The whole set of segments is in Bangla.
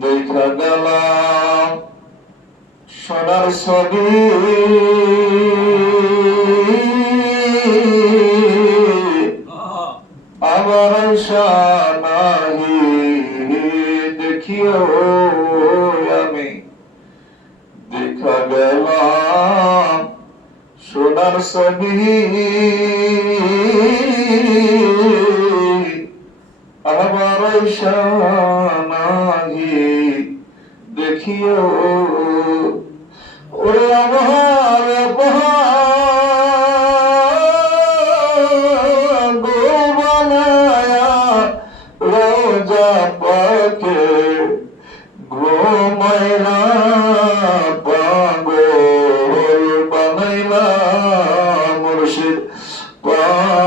দেখা গেলাম সোনার ছবি। আমার সানাহি দেখিও আমি। দেখা গেলাম সোনার ছবি। আমার সানাহি দেখিও। ওরে আমার রোজা পাকে বানাইলা মুর্শিদ পাগল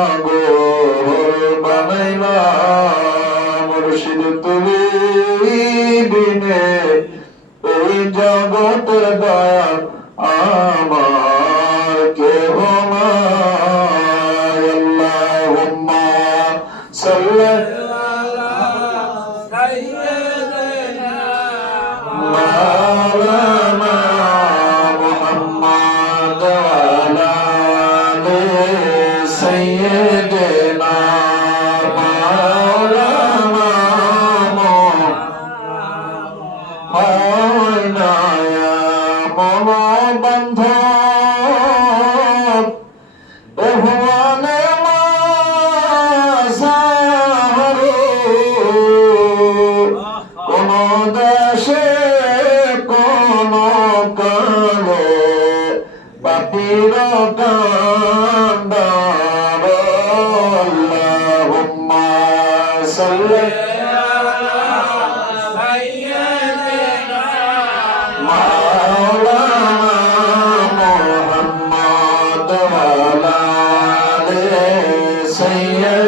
জগতের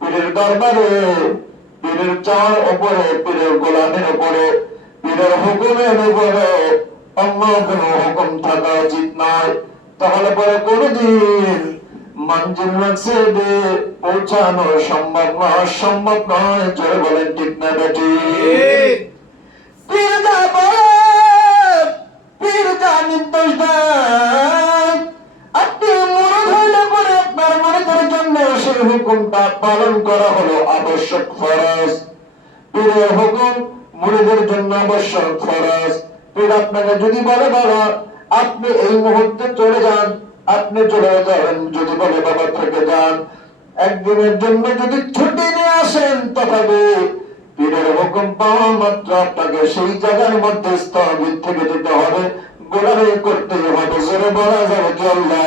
পীরের দরবারে পীরের চাওয়ার উপরে পীরের গোলামের উপরে পীরের হুকুমের উপরে অন্য কোন হুকুম থাকা উচিত নয়। তাহলে পরে কোনদিন মঞ্জিল মকসদে পৌঁছানো সম্ভব নয় সম্ভব নয়। জোরে বলেন ঠিক না বেটি পীর যা বলে পীর যা নির্দেশ দেয় আপনি মুরদ হইলে পরে আপনার মুরদের সেই হুকুমটা পালন করা হলো আবশ্যক ফরজ। পীরের হুকুম মুরিদের জন্য আবশ্যক ফরজ। পীর আপনাকে যদি বলে, বাবা, আপনি এই মুহূর্তে চলে যান। আপনি চলে যাবেন যদি বলে, বাবা, থেকে যান। একদিনের জন্য যদি ছুটি নিয়ে আসেন তথাপি পীরের হুকুম পাওয়া মাত্র আপনাকে সেই জায়গার মধ্যে স্থগিত থেকে যেতে হবে। গোলামি করতে হবে। জোরে বলা যাবে কি আল্লাহ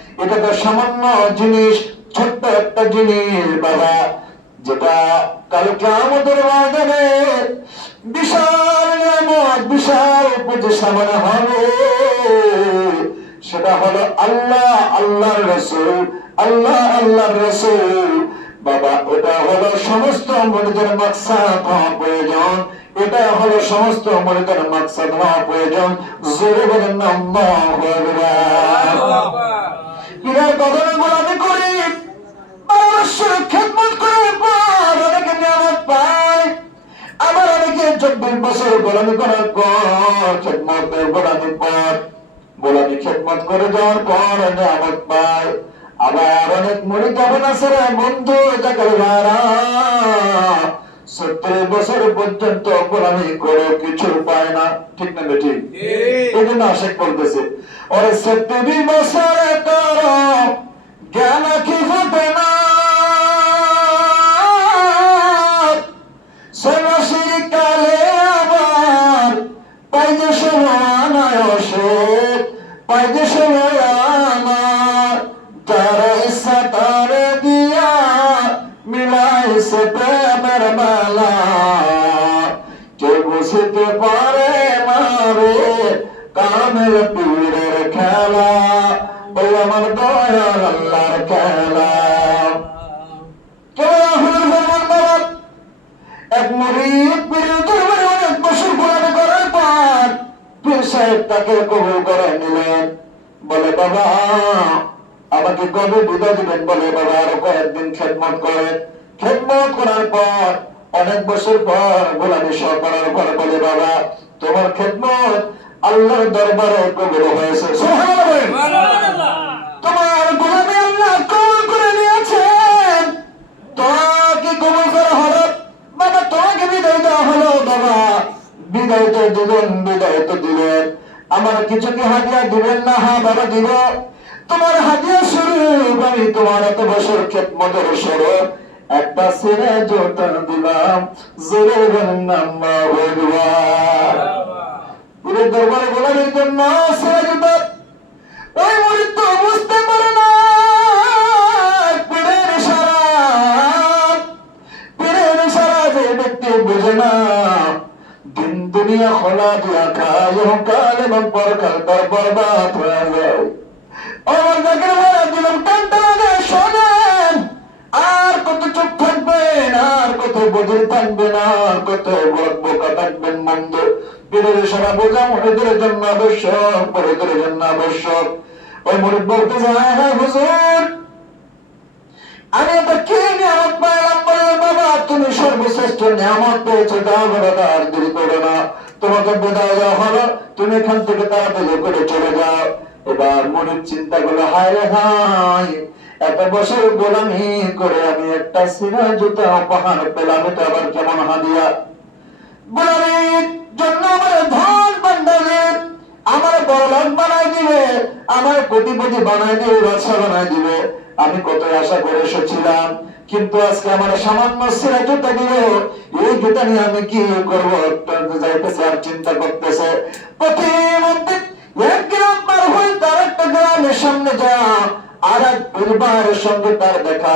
এটা তো সামান্য জিনিস, ছোট্ট একটা জিনিস, বাবা। যেটা কালকে আমাদের ময়দানে বিশাল বিশাল পুজো সামনে হবে। সেটা হলো আল্লাহ, আল্লাহর রসুল, আল্লাহ, আল্লাহর রসুল। বাবা, এটা হলো সমস্ত মনিদের মাকসাদ হওয়া প্রয়োজন। এটা হলো সমস্ত মনিদের মাকসাদ হওয়া প্রয়োজন। জোরে বলেন, আল্লাহু পীরের কদমে গোলামি করি অবশ্যই খেদমত করে পর অনেকে নিয়ামত পায়। আবার অনেকে চব্বিশ বছর গোলামি করার পর, খেদমতের গোলামি পর, গোলামি খেদমত করে যাওয়ার পর নিয়ামত পায়। আবার অনেক মরি যাবেন আছে রে বন্ধু জাকাল ভাড়া সত্তর বছর পর্যন্ত গোলামি করে কিছু পায় না। ঠিক না ঠিক। এই জন্য আশেক বলতেছে ওরে সত্তর বছরে তোর জ্ঞান কি হবে না তাকে কবুল করে নিলেন। বলে, বাবা, আমাকে কবে বিদায় দিবেন? বলে, বাবা, আরও কয়েকদিন খেদমত করেন খেদমত করার পর, অনেক বছর পর গোলামি সহ করার পর বলে, বাবা, তোমার খেদমত আল্লাহর দরবারে কবুল হয়েছে সুবহানাল্লাহ তোমার গোলামি আল্লাহ কবুল করে নিয়েছেন তোমাকে কবুল করা হলো বাবা তোমাকে বিদায় দেওয়া হলো বাবা বিদায় তো দিলেন বিদায় তো দিলেন আমার হাজিয়া দিবেন না হ্যাঁ বাবা দিব। তোমার হাজিয়া স্বরূপ আমি তোমার এত বছর খেতমতের স্বরূপ একটা ছেলে জোটা দিলাম জোরে বলেন আকবার পুরো দরবারে বলার জন্য সিরে আর কত চুপ থাকবেন, আর কত বদল থাকবেন, আর কত বোকা থাকবেন মন্দ। পীরের ইশারা বোঝা মহিদের জন্য আবশ্যক পরিদের জন্য আবশ্যক। ওই মরিদ বলতে যায় হ্যাঁ হুজুর, আমি তো কি নিয়ামত পাইলাম বাবা, তুমি সর্বশ্রেষ্ঠ নিয়ামত পেয়েছ দাও বাবা আর দেরি করো না। তোমাকে বিদায় দেওয়া হলো। তুমি এখান থেকে তাড়াতাড়ি করে চলে যাও। এবার মনের চিন্তা করল হায় হায়। এত বছর গোলামি করে আমি একটা সিরা জুতা উপহার পেলাম, এটা আবার কেমন হাদিয়া। গোলামির জন্য আমার ধন বান্দালে আমার বড়লোক বানাই দিবে, আমার কোটিপতি বানাই দিবে ব্যবসা বানাই দিবে। আমি কত আশা করে এসেছিলাম। কিন্তু আজকে আমার সামান্য সিরা জুতা এই জুতা নিয়ে আমি কি করব যাইতেছে আর চিন্তা করতেছে। দেখা।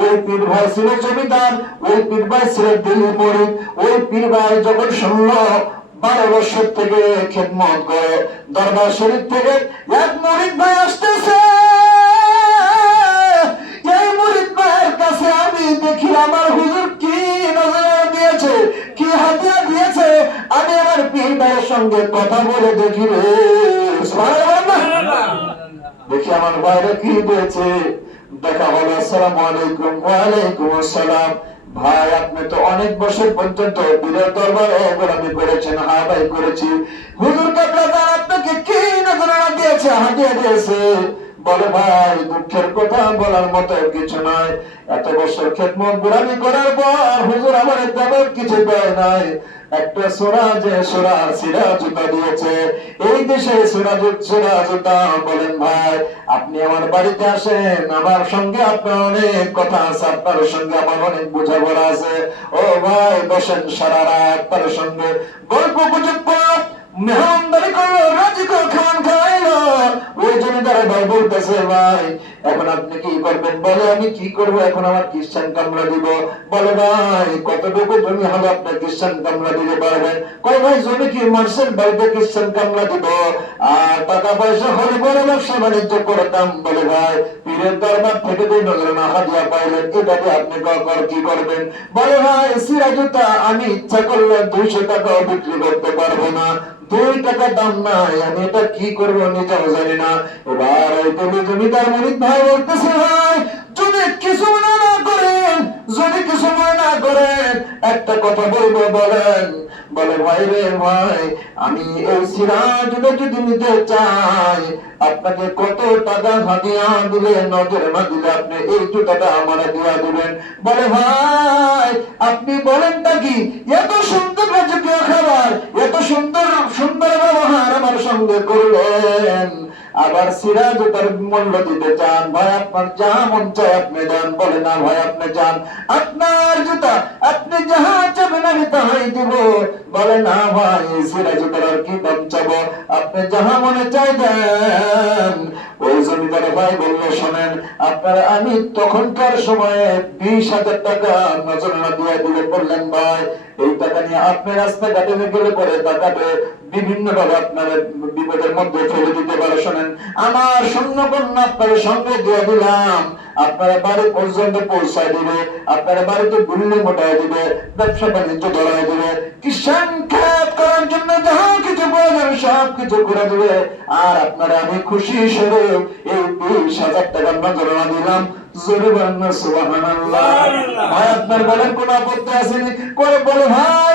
ওই পীর ভাই ওই ভাই ওই পীর ভাই যখন থেকে খেদমত করে, দরবার শরীফ থেকে এক মরিদ ভাই আসতেছে। কাছে আমি দেখি আমার হুজুর কি নজর দিয়েছে কি হাতিয়া দিয়েছে? আমি আমার পীর ভাইয়ের সঙ্গে কথা বলে দেখি রে। দেখি আমার ভাইরা কি দিয়েছে। দেখা হলো আসসালামু আলাইকুম ওয়ালাইকুম আসসালাম। ভাই আপনি তো অনেক বছর পর্যন্ত পীরের দরবারে গোলামি করেছেন হ্যাঁ ভাই করেছি। হুজুর কাবলা আপনাকে কি নজরানা দিয়েছে হাতিয়ে দিয়েছে? বলে, ভাই, দুঃখের কথা বলার মতো কিছু নয় এত বছর খেদমত গোলামি করার পর হুজুর আমার তেমন কিছু দেয় নাই। একটা সোনা যে সোনা সিরা জুতা দিয়েছে, এই দেশে সোনা সোনা জুতা, বলেন ভাই, আপনি আমার বাড়িতে আসেন, আমার সঙ্গে আপনার অনেক কথা আছে, আপনার সঙ্গে আমার অনেক বোঝাপড়া আছে। ও ভাই, বসেন সারা রাত তার সঙ্গে। গল্প গুজব মেহমানদারি করল রাজি খান খাইলো। ওই জমিদার ভাই বলতেছে, ভাই, এখন আপনি কি করবেন? বলে, আমি কি করব? এখন আমার খ্রিস্টান কামলা দিব। বলে, ভাই, কতটুকু জমি হবে আপনার খ্রিস্টান কামলা দিতে পারবেন? কয়, ভাই, জমি কি মানুষের বাড়িতে খ্রিস্টান কামলা দিব? আর টাকা পয়সা হলে বড় ব্যবসা বাণিজ্য করতাম। বলে, ভাই, পীরের দরবার থেকে দুই নজর না হাজিয়া পাইলেন। এটাকে আপনি কর, কি করবেন? বলে, ভাই সিরাজুতা আমি ইচ্ছা করলে দুইশো টাকাও বিক্রি করতে পারব না। দুই টাকা দাম নাই, আমি এটা কি করব নিজেও জানি না। এবার তুমি জমিদার মনিত ভাই বলতেছে, ভাই, যদি কিছু না করেন, যদি কিছু করেন একটা কথা বলব, বলেন। বলে, ভাই রে ভাই, আমি এই সিরাজ যদি নিতে চাই, আপনাকে কত টাকা হাতিয়া দিলে, নজর না দিলে আপনি এই জুতাটা আমার দিয়া দিবেন? বলে, ভাই, আপনি বলেনটা কি? এত সুন্দর রাজকীয় খাবার, এত সুন্দর সুন্দর ব্যবহার আমার সঙ্গে করলেন। আবার সিরাজ তার মূল্য দিতে চান ভাই, আপনার যা মন চায় আপনি দেন। বলে, না ভাই, আপনি যান। আপনার জুতা আপনি যাহা চাবেন আমি তাহাই দিব। বলে, না ভাই, সিরাজ তার কি দাম চাবো আপনি যাহা মনে চাই দেন। ওই ভাই বলল, শোনেন, আপনার, আমি তখনকার সময়ে বিশ হাজার টাকা নজরানা দিয়ে দিলে বললেন, ভাই, এই টাকা নিয়ে আপনি রাস্তাঘাটে গেলে পরে টাকাটা বিভিন্ন ভাবে আপনার বিপদের মধ্যে ফেলে দিতে পারে। শোনেন, আমার শূন্য কন্যা আপনার সঙ্গে দিয়ে দিলাম। আপনার বাড়ি পর্যন্ত পৌঁছায় দিবে আপনার বাড়িতে গুল্লি মোটায় দিবে ব্যবসা বাণিজ্য ধরায় দিবে করার জন্য যাহা কিছু প্রয়োজন সব কিছু করে দিবে। আর আপনারা আমি খুশি স্বরূপ এই বিশ হাজার টাকা নজরানা দিলাম। জোরে বলেন না সুবহানাল্লাহ। ভাই আপনার বলেন কোন আপত্তি আসেনি? করে বলে ভাই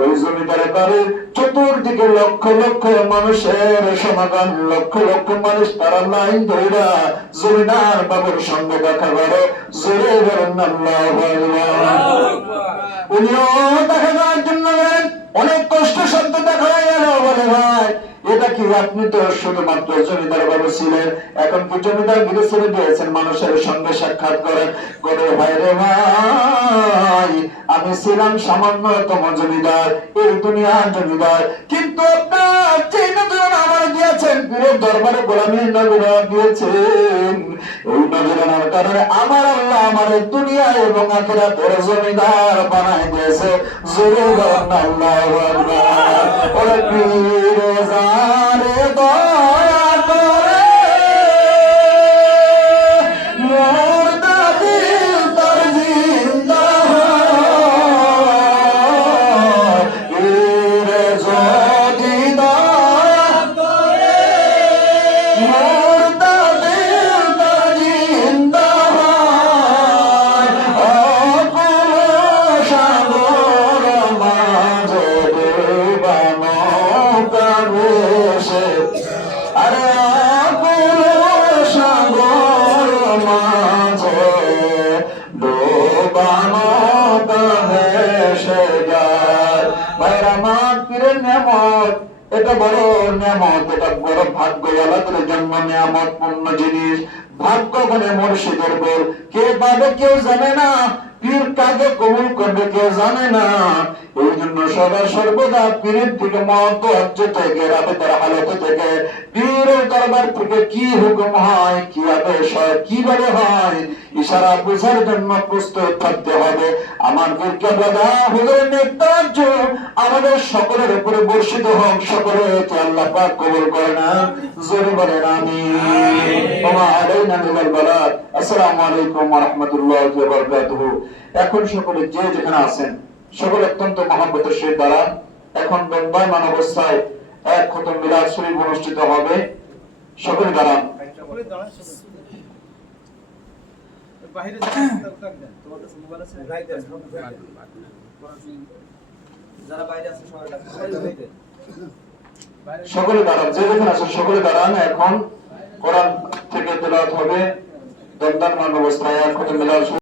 ওই জমিদারের বাড়ির চতুর্দিকে লক্ষ লক্ষ মানুষের সমাগম লক্ষ লক্ষ মানুষ তারা লাইন ধরা জমিদার বাবুর সঙ্গে দেখা করে। জোরে বলেন আল্লাহু উনিও দেখা যাওয়ার জন্য অনেক কষ্ট সত্য দেখা হয়ে গেল বলে ভাই। এটা কি আপনি তো শুধুমাত্র জমিদার বাবু ছিলেন। এখন কি জমিদার গিরে ছেড়ে দিয়েছেন? মানুষের সঙ্গে সাক্ষাৎ করে ভাই রে ভাই, আমি ছিলাম সামান্যতম জমিদার। এই দুনিয়ার জমিদার। কিন্তু আপনার যে নজর আমার দিয়েছেন পীরের দরবারে গোলামী নজর দিয়েছেন এই নজরানার কারণে আমার আল্লাহ আমার দুনিয়া এবং আখিরাতের জমিদার বানাই দিয়েছে। জোরে বলেন আল্লাহু। আকবার ওরে পীর বড় নিয়ামত এটা বড় ভাগ্য আলাদের জন্য নিয়ামত পূর্ণ জিনিস। ভাগ্য মানে মুর্শিদের বল। কে পাবে কেউ জানে না, পীর কাকে কবুল করবে কেউ জানে না। এই জন্য সদা সর্বদা পীরের থেকে মত হচ্ছে থেকে হালতে থেকে। পীরের দরবার থেকে কি হুকুম হয় কীভাবে হয় ইশারা জন্য প্রস্তুত থাকতে হবে। আমার হুজুরের আমাদের সকলের উপরে বর্ষিত হোক সকলেকে আল্লাহ পাক কবুল করে না। জোরে বলেন বালাদ। আসসালামু আলাইকুম ওয়া এখন সকলে যে যেখানে আছেন সকলে অত্যন্ত মহব্বতের সহিত দাঁড়ান এখন দণ্ডায়মান অবস্থায় এক খতম মিলাদ শরীফ অনুষ্ঠিত হবে সকলে দাঁড়ান সকলে দাঁড়ান। তোমার কাছে মোবাইল আছে? যারা বাইরে আছে। সকলে যে যেখানে আছেন সকলে দাঁড়ান এখন কোরআন থেকে তেলাওয়াত হবে দণ্ডায়মান অবস্থায় এক খতম মিলাদ শরীফ